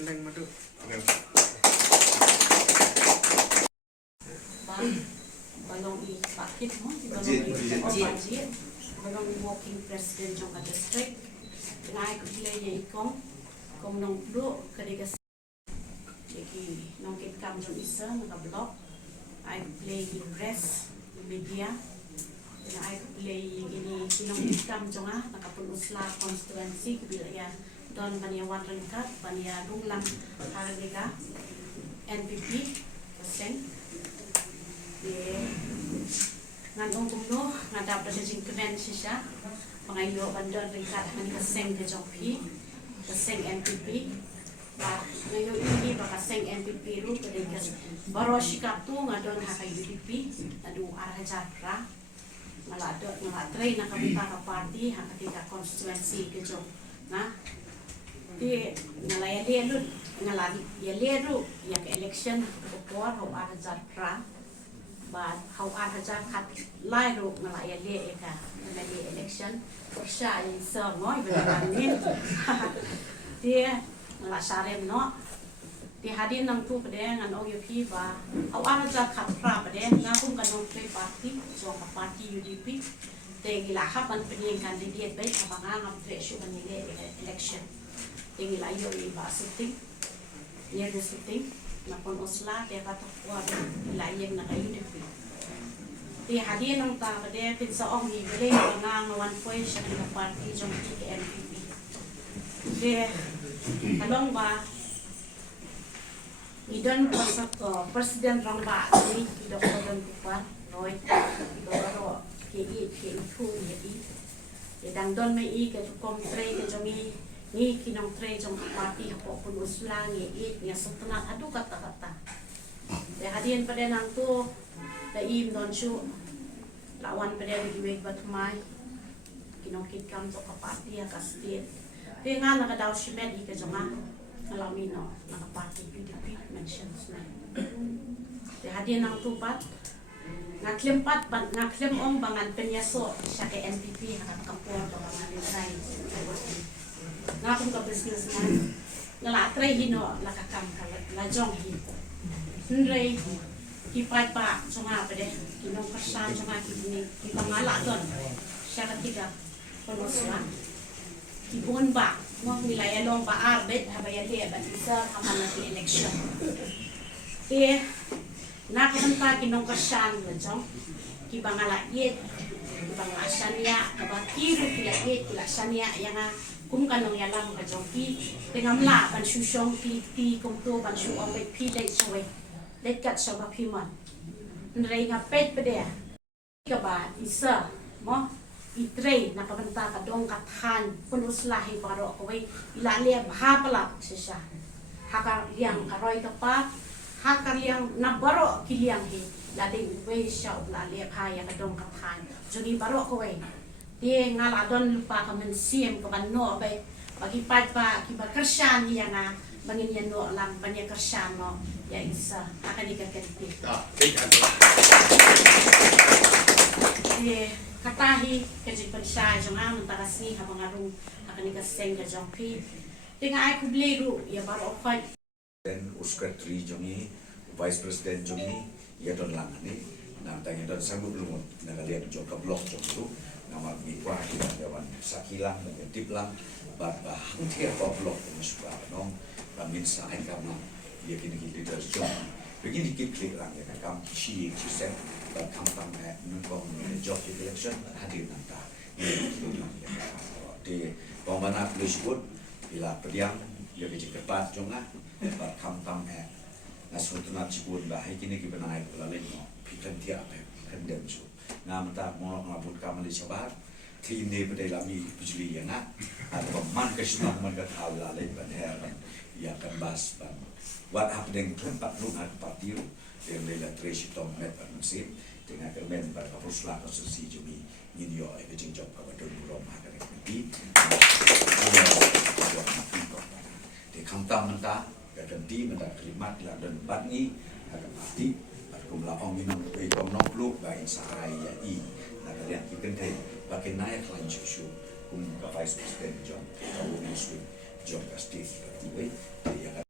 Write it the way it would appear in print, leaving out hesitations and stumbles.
Kendang madu. Balong i bakit mo, balong i balong walking president trong ka district. Ngai ko play ye kong nong do kadiga lagi nong kit kam trong isa nga blog. I play in press media. I play ini nong kit kam trong nakapulosla constituency bila don bania Watringkat bania Dunglang Harga NPP kaseng ngandong kumno ngadap da jing kenen sisa pangayo bandar ringkat ngan kaseng ke jongpi kaseng NPP ba ngayo ini ba kaseng NPP ru kedegas baro sikap tu ngadon hak UDP adu arah japra ngalado ngalatrai na kapita party hak ketiga konstituensi ke jong nah di ngalaya dia lu ngaladi ya leru ya ke election popor ho arah japra but how arhaja kat lai ro ngalaya le eka ngalaya election persya in so ngoi berangin dia ngalasarem no di hadin nang tu pede ngan OUP ba how arhaja kat pra pede ngakung kanong tre party so ka party UDP te gila hapan pede candidate bai abanga ngam tre shu ni le election te gila yo i ba sitting near the sitting napon osla dia kata kuat lain nak UDP. Di hadiah nang ta pada pinsaong ni boleh mengang wan point syariah parti jom NPP. Dia kalong ba idon presiden rong ba ni idon kodon kupa noi idoro ke itu ye dang don mai i ke kom tre ke jomi ni kinong tre jong parti ko pun uslang ye nya setengah adu kata-kata. Ya hadian pada nang tu da im don shu lawan pada giwek batmai kinong kit kam to ka parti ka state. Tenga na daw shimed i ke jonga lamino na parti PDP mentions na. Ya hadian nang tu pat ngaklem ong bangan penyaso sa ke NPP ha kampor to bangan design. Ngakong ka businessman ngalatray hino lakakam ka lajong hi nrei kipat pa sunga pede kinong kersan sunga kini kipangala don siya ketiga penoswa kibun ba mo wilayah long ba arbet habaya dia ba isa kamana di election nakanta kinong kersan lajong kibangala yet kibangala sanya kabakiru kila sanya yang kung kanong yalam ka jongki tengam la ban susong ti kung to ban su ong bet pi dai soe let kat so ba piman nrei nga pet pede ka ba isa mo itrei na kabanta ka dong kathan pun uslahi baro ko we ila le ha pala sisa haka liang karoi ka pa haka liang na baro kiliang hi la ding we sha la le ha ya ka dong kathan juni baro ko we dia ngaladon lupa ka mensiem ka banno bay bagi pa ki bakersan yang bangin yan no lang banya kersan no ya isa akan dikakenti katahi kaji pensya jong tarasni ha mangarung akan dikaseng ka jongpi tinga ay kubleru ya baro ko dan uskatri jongi vice president jongi ya don lang ni nang tanya don sambut lumut nagalian jong ka blok jong tu nama mikwa kita dewan sakilang dan tiplang bahang dia blok musbah nong kami sain kamu dia kini kita jom begini klik lang ya kam si sen dan kampang nungkong job election hadir nanti di pemana disebut bila pediang dia kerja kepat jonga bar kampang nasutuna cibun bahai kini kita naik lalu pikan dia kendem su ngamta mo ngabut kamal di sabar tini pada lami bujli yang atau man kesenang man kata lalai banher yang kan bas ban what happening tempat rumah partiu yang lela tresi tom met masih dengan kemen pada kapusla konstitusi jumi ninyo ay kajing job kabadon bulong makan ekonomi di kantam menta ganti menta kalimat dan batni akan mati kumlaong minum nong lu bain sarai ya i nakalian kiken tay bakin naik lain susu ka vice president John muslim John Castillo